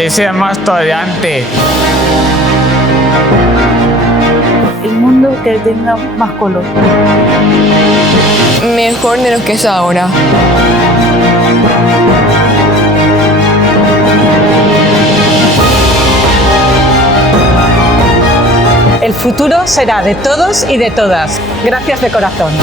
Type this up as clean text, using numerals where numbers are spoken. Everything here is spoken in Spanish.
que sea más tolerante. El mundo que tenga más color. Mejor de lo que es ahora. El futuro será de todos y de todas. Gracias de corazón.